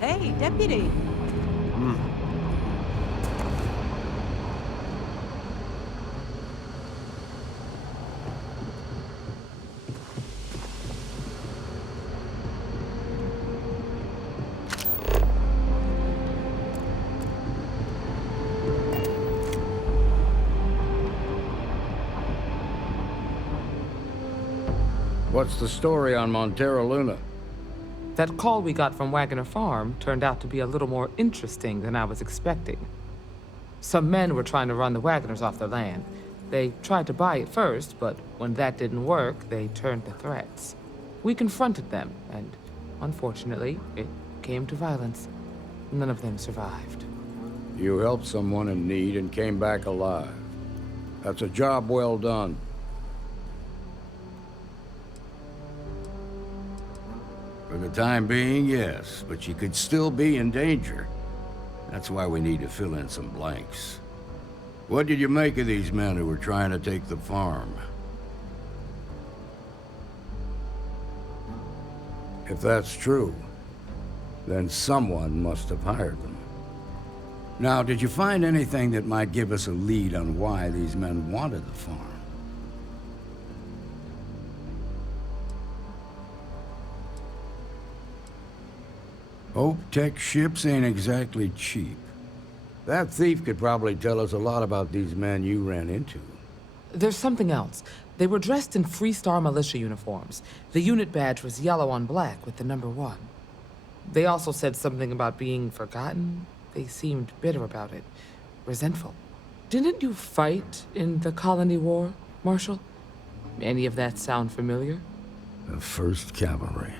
Hey, deputy. What's the story on Montero Luna? That call we got from Wagoner Farm turned out to be a little more interesting than I was expecting. Some men were trying to run the Wagoners off their land. They tried to buy it first, but when that didn't work, they turned to threats. We confronted them, and unfortunately, it came to violence. None of them survived. You helped someone in need and came back alive. That's a job well done. For the time being, yes, but you could still be in danger. That's why we need to fill in some blanks. What did you make of these men who were trying to take the farm? If that's true, then someone must have hired them. Now, did you find anything that might give us a lead on why these men wanted the farm? Hope Tech ships ain't exactly cheap. That thief could probably tell us a lot about these men you ran into. There's something else. They were dressed in Freestar militia uniforms. The unit badge was yellow on black with the number 1. They also said something about being forgotten. They seemed bitter about it, resentful. Didn't you fight in the Colony War, Marshal? Any of that sound familiar? The 1st Cavalry.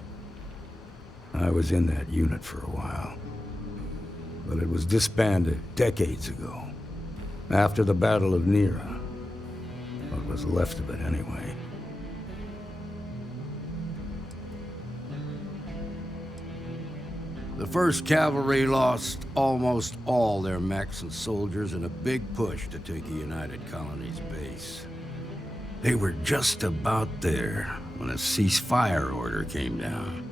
I was in that unit for a while. But it was disbanded decades ago. After the Battle of Nera. What was left of it, anyway. The 1st Cavalry lost almost all their mechs and soldiers in a big push to take the United Colony's base. They were just about there when a ceasefire order came down.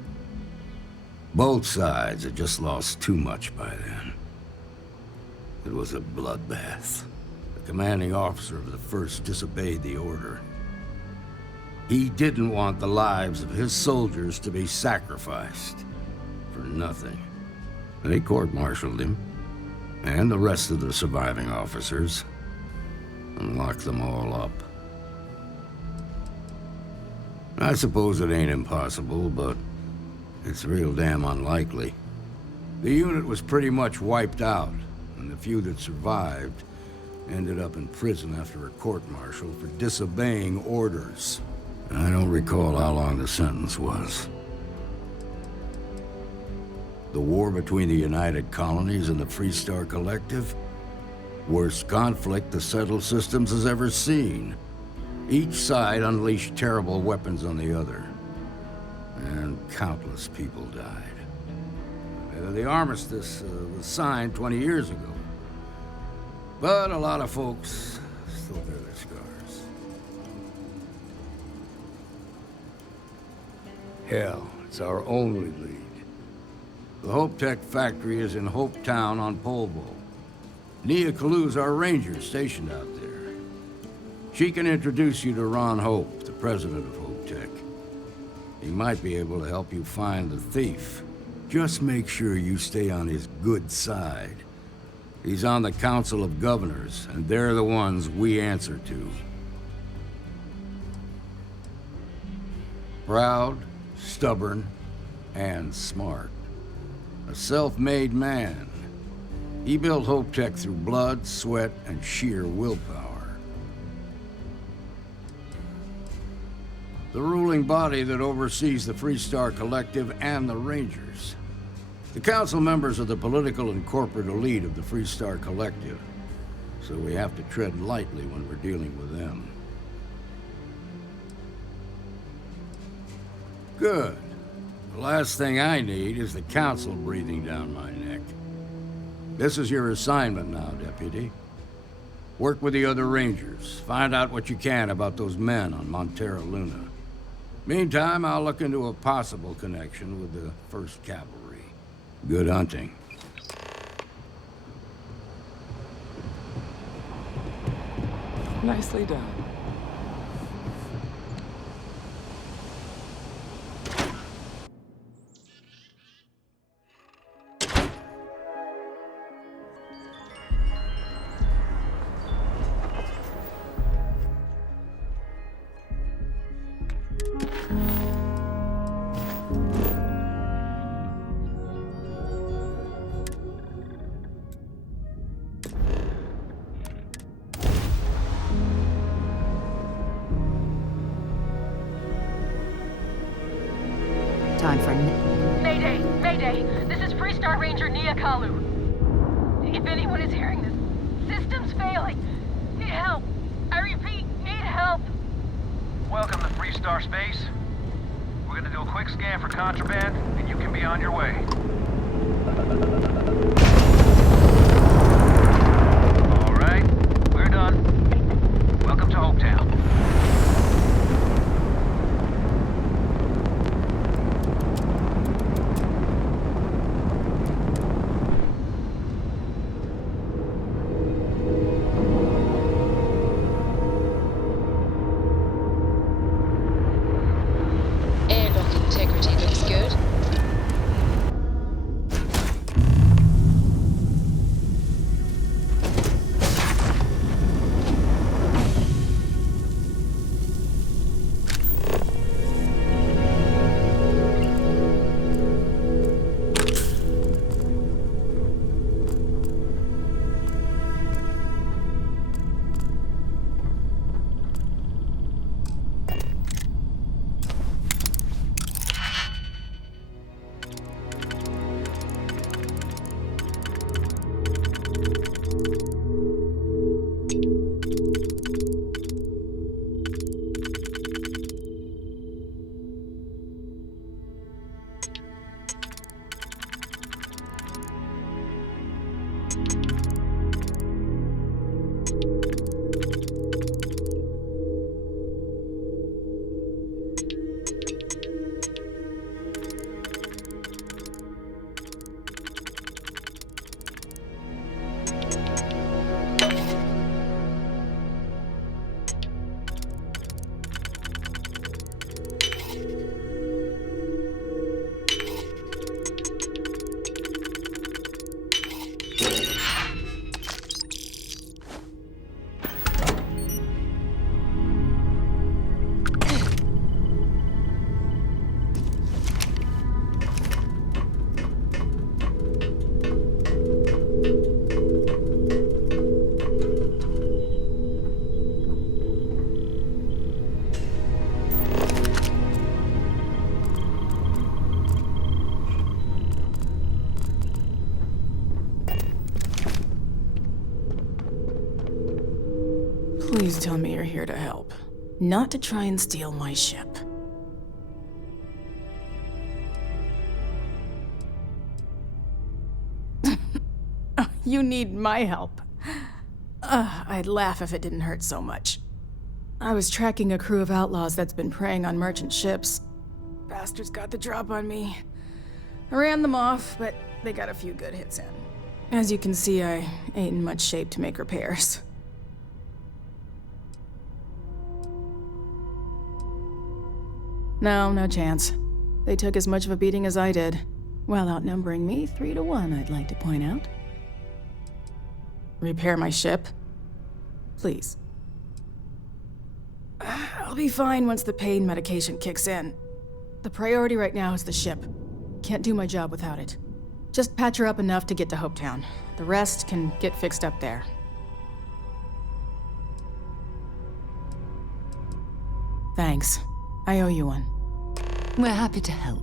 Both sides had just lost too much by then. It was a bloodbath. The commanding officer of the 1st disobeyed the order. He didn't want the lives of his soldiers to be sacrificed for nothing. They court-martialed him, and the rest of the surviving officers, and locked them all up. I suppose it ain't impossible, but it's real damn unlikely. The unit was pretty much wiped out, and the few that survived ended up in prison after a court-martial for disobeying orders. I don't recall how long the sentence was. The war between the United Colonies and the Freestar Collective? Worst conflict the settled systems has ever seen. Each side unleashed terrible weapons on the other. And countless people died. The armistice was signed 20 years ago. But a lot of folks still bear their scars. Hell, it's our only lead. The Hope Tech factory is in Hope Town on Polvo. Nia Kalu's our ranger stationed out there. She can introduce you to Ron Hope, the president of Hope Tech. He might be able to help you find the thief. Just make sure you stay on his good side. He's on the Council of Governors, and they're the ones we answer to. Proud, stubborn, and smart. A self-made man. He built Hope Tech through blood, sweat, and sheer willpower. The ruling body that oversees the Freestar Collective and the Rangers. The council members are the political and corporate elite of the Freestar Collective, so we have to tread lightly when we're dealing with them. Good. The last thing I need is the council breathing down my neck. This is your assignment now, Deputy. Work with the other Rangers. Find out what you can about those men on Montera Luna. Meantime, I'll look into a possible connection with the 1st Cavalry. Good hunting. Nicely done. Time for Mayday! Mayday! This is Freestar Ranger Nia Kalu. If anyone is hearing this, system's failing. Need help. I repeat, need help. Welcome to Freestar Space. We're gonna do a quick scan for contraband, and you can be on your way. All right, we're done. Welcome to Hopetown. integrity looks good. Please tell me you're here to help, not to try and steal my ship. You need my help. I'd laugh if it didn't hurt so much. I was tracking a crew of outlaws that's been preying on merchant ships. Bastards got the drop on me. I ran them off, but they got a few good hits in. As you can see, I ain't in much shape to make repairs. No chance. They took as much of a beating as I did, while outnumbering me 3-1, I'd like to point out. Repair my ship? Please. I'll be fine once the pain medication kicks in. The priority right now is the ship. Can't do my job without it. Just patch her up enough to get to Hopetown. The rest can get fixed up there. Thanks. I owe you one. We're happy to help.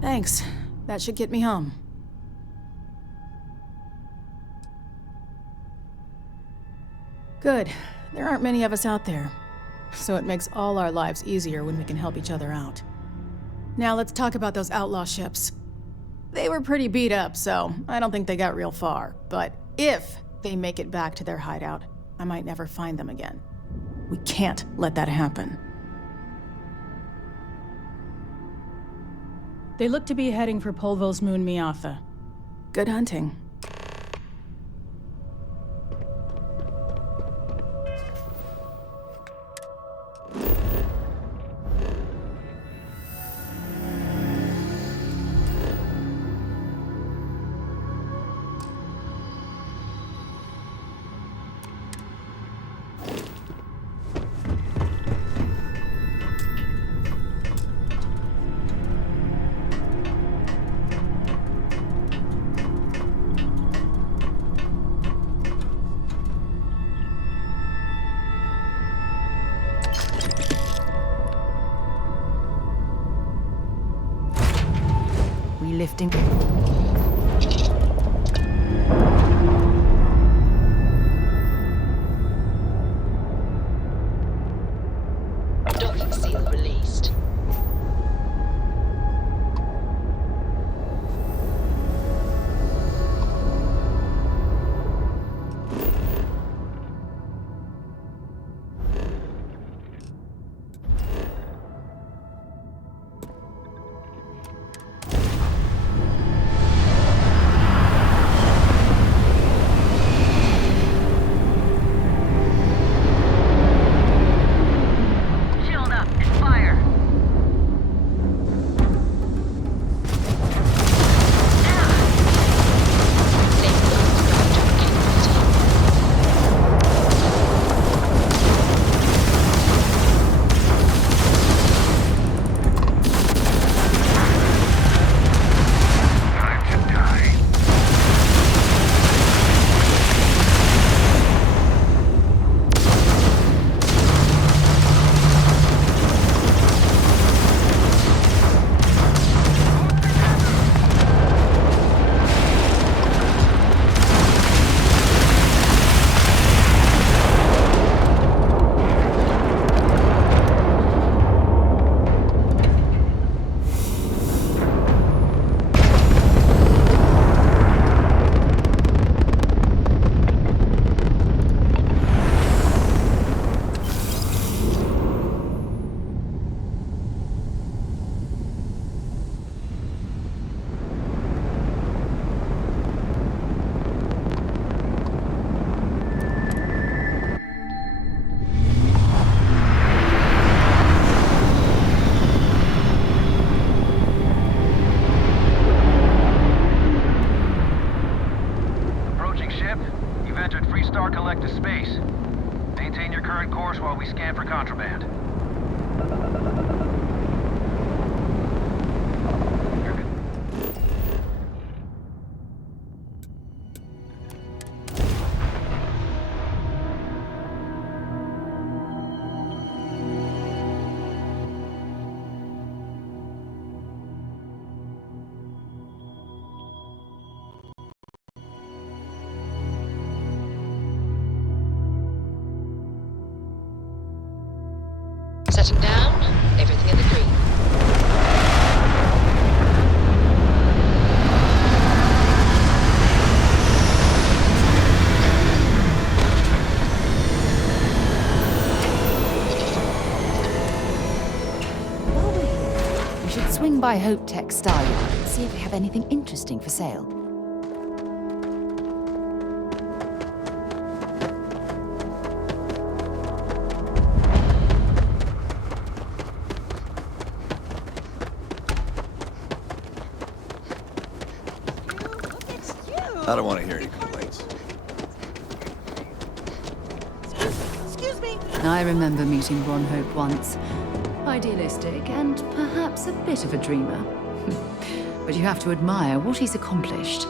Thanks. That should get me home. Good. There aren't many of us out there, so it makes all our lives easier when we can help each other out. Now let's talk about those outlaw ships. They were pretty beat up, so I don't think they got real far. But if they make it back to their hideout, I might never find them again. We can't let that happen. They look to be heading for Polvo's moon Miatha. Good hunting. Lifting. Docking seal released. Freestar collective space. Maintain your current course while we scan for contraband. Setting down, everything in the green. While we're here, we should swing by Hope Tech Star Yard and see if we have anything interesting for sale. I don't want to hear any complaints. Excuse me. I remember meeting Ron Hope once. Idealistic and perhaps a bit of a dreamer. But you have to admire what he's accomplished.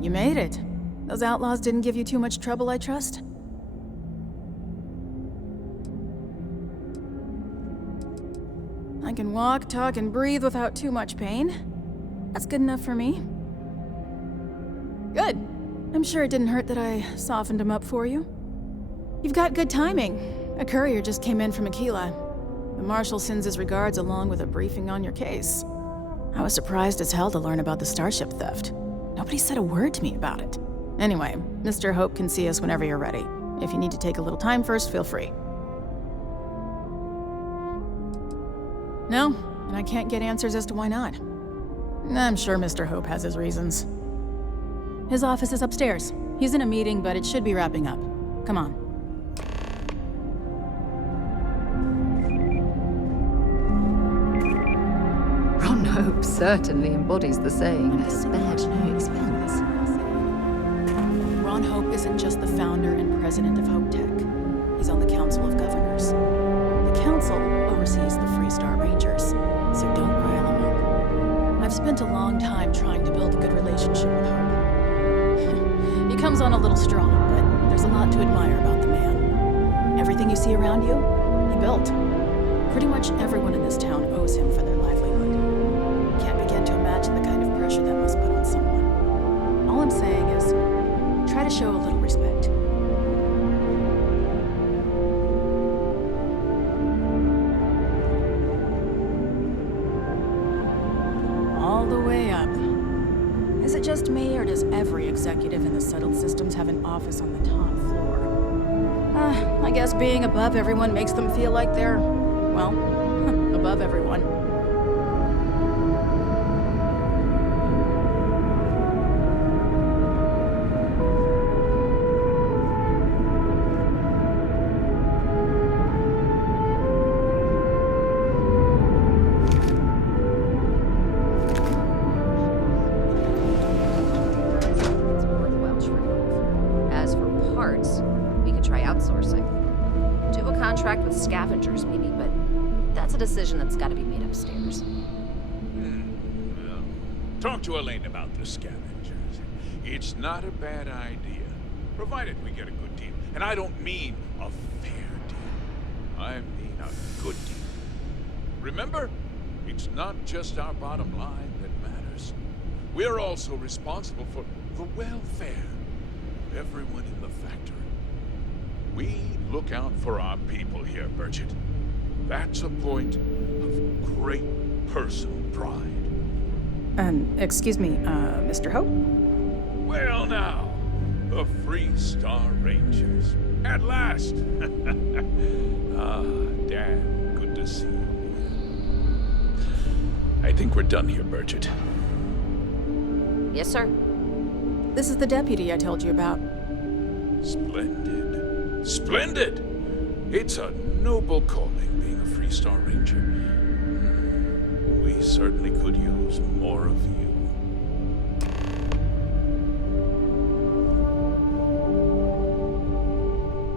You made it. Those outlaws didn't give you too much trouble, I trust? I can walk, talk, and breathe without too much pain. That's good enough for me. Good. I'm sure it didn't hurt that I softened him up for you. You've got good timing. A courier just came in from Aquila. The Marshal sends his regards along with a briefing on your case. I was surprised as hell to learn about the starship theft. Nobody said a word to me about it. Anyway, Mr. Hope can see us whenever you're ready. If you need to take a little time first, feel free. No, and I can't get answers as to why not. I'm sure Mr. Hope has his reasons. His office is upstairs. He's in a meeting, but it should be wrapping up. Come on. Ron Hope certainly embodies the saying, spared no expense. Ron Hope isn't just the founder and president of Hope Tech. He's on the Council of Governors. The Council oversees the Freestar Rangers, so don't rile him up. I've spent a long time trying to build a good relationship with Hope. He comes on a little strong, but there's a lot to admire about the man. Everything you see around you, he built. Pretty much everyone in this town owes him for their livelihood. Can't begin to imagine the kind of pressure that must put on someone. All I'm saying is, try to show a little respect. All the way up. Is it just me, or does every executive in the settled systems have an office on the top floor? I guess being above everyone makes them feel like they're, well, above everyone. Scavengers, maybe, but that's a decision that's got to be made upstairs. Well, talk to Elaine about the scavengers. It's not a bad idea, provided we get a good deal. And I don't mean a fair deal. I mean a good deal. Remember, it's not just our bottom line that matters. We're also responsible for the welfare of everyone in the factory. We look out for our people here, Bridget. That's a point of great personal pride. Excuse me, Mr. Hope? Well now, the Freestar Rangers. At last! Dan, good to see you. I think we're done here, Bridget. Yes, sir. This is the deputy I told you about. Splendid. Splendid! It's a noble calling, being a Freestar Ranger. We certainly could use more of you.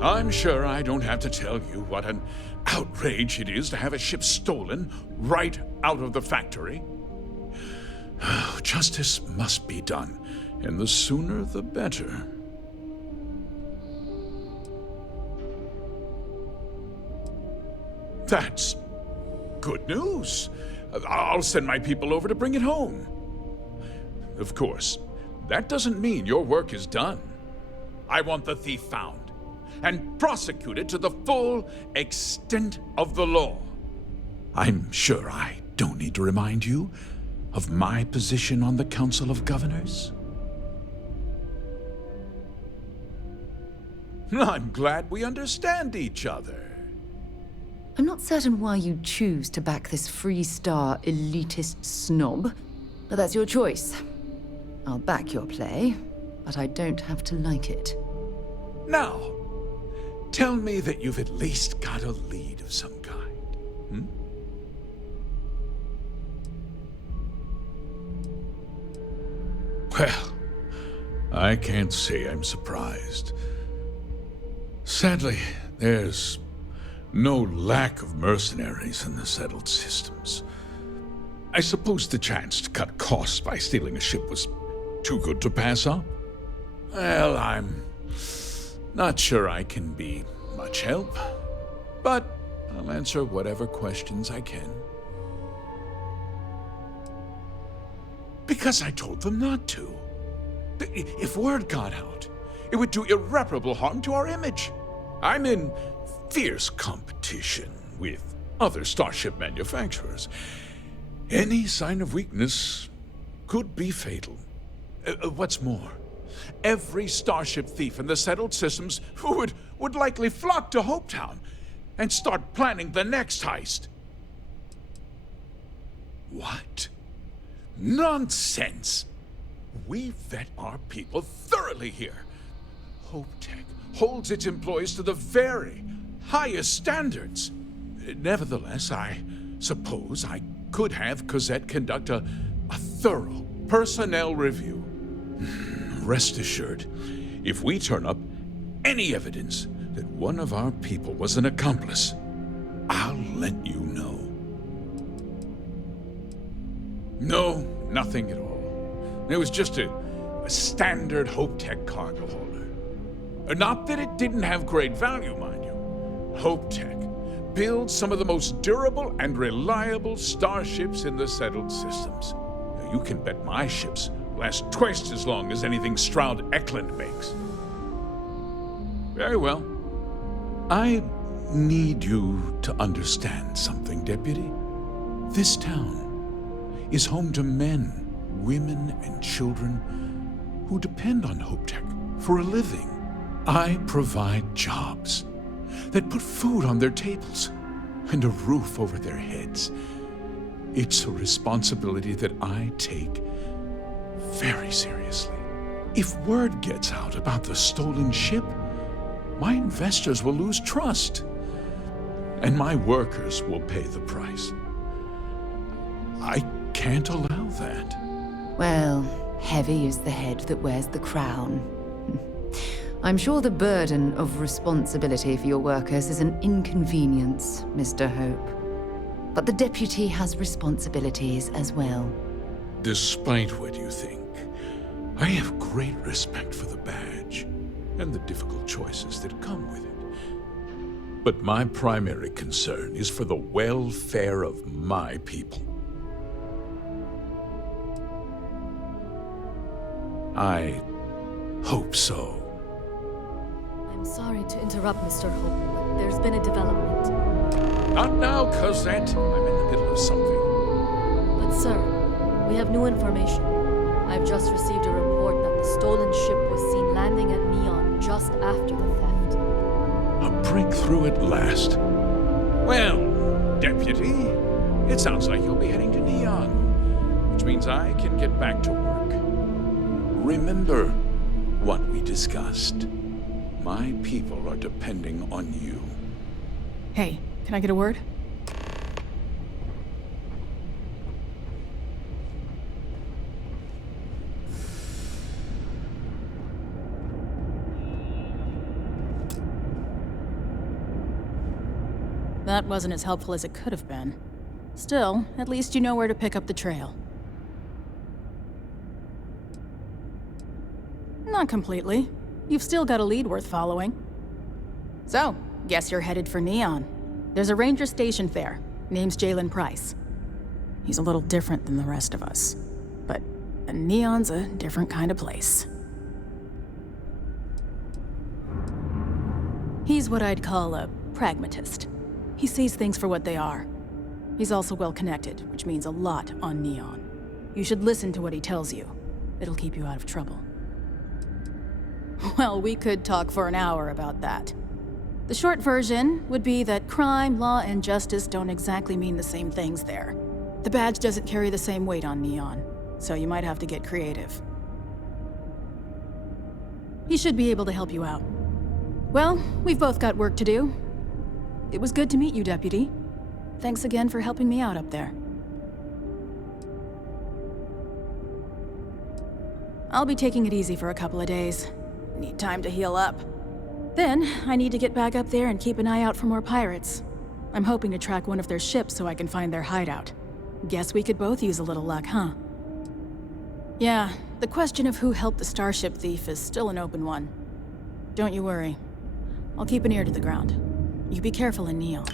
I'm sure I don't have to tell you what an outrage it is to have a ship stolen right out of the factory. Justice must be done, and the sooner the better. That's good news. I'll send my people over to bring it home. Of course, that doesn't mean your work is done. I want the thief found and prosecuted to the full extent of the law. I'm sure I don't need to remind you of my position on the Council of Governors. I'm glad we understand each other. I'm not certain why you choose to back this Freestar elitist snob, but that's your choice. I'll back your play, but I don't have to like it. Now, tell me that you've at least got a lead of some kind. Well, I can't say I'm surprised. Sadly, there's no lack of mercenaries in the settled systems. I suppose the chance to cut costs by stealing a ship was Too good to pass up? Well, I'm not sure I can be much help, but I'll answer whatever questions I can. Because I told them not to. If word got out, it would do irreparable harm to our image. I'm in fierce competition with other starship manufacturers. Any sign of weakness could be fatal. What's more, every starship thief in the settled systems would likely flock to Hopetown and start planning the next heist. What? Nonsense! We vet our people thoroughly here. HopeTech holds its employees to the very highest standards. Nevertheless, I suppose I could have Cosette conduct a thorough personnel review. Rest assured, if we turn up any evidence that one of our people was an accomplice, I'll let you know. No, nothing at all. It was just a standard HopeTech cargo holder. Not that it didn't have great value, mind you. HopeTech builds some of the most durable and reliable starships in the settled systems. You can bet my ships last twice as long as anything Stroud Eklund makes. Very well. I need you to understand something, Deputy. This town is home to men, women, and children who depend on HopeTech for a living. I provide jobs that put food on their tables and a roof over their heads. It's a responsibility that I take very seriously. If word gets out about the stolen ship, my investors will lose trust, and my workers will pay the price. I can't allow that. Well, heavy is the head that wears the crown. I'm sure the burden of responsibility for your workers is an inconvenience, Mr. Hope. But the deputy has responsibilities as well. Despite what you think, I have great respect for the badge and the difficult choices that come with it. But my primary concern is for the welfare of my people. I hope so. I'm sorry to interrupt, Mr. Hope, but there's been a development. Not now, Cosette. I'm in the middle of something. But sir, we have new information. I've just received a report that the stolen ship was seen landing at Neon just after the theft. A breakthrough at last. Well, Deputy, it sounds like you'll be heading to Neon, which means I can get back to work. Remember what we discussed. My people are depending on you. Hey, can I get a word? That wasn't as helpful as it could have been. Still, at least you know where to pick up the trail. Not completely. You've still got a lead worth following. So, guess you're headed for Neon. There's a ranger stationed there. Name's Jalen Price. He's a little different than the rest of us. But Neon's a different kind of place. He's what I'd call a pragmatist. He sees things for what they are. He's also well-connected, which means a lot on Neon. You should listen to what he tells you. It'll keep you out of trouble. Well, we could talk for an hour about that. The short version would be that crime, law, and justice don't exactly mean the same things there. The badge doesn't carry the same weight on Neon, so you might have to get creative. He should be able to help you out. Well, we've both got work to do. It was good to meet you, Deputy. Thanks again for helping me out up there. I'll be taking it easy for a couple of days. Need time to heal up. Then, I need to get back up there and keep an eye out for more pirates. I'm hoping to track one of their ships so I can find their hideout. Guess we could both use a little luck, huh? Yeah, The question of who helped the starship thief is still an open one. Don't you worry. I'll keep an ear to the ground. You be careful in Neon.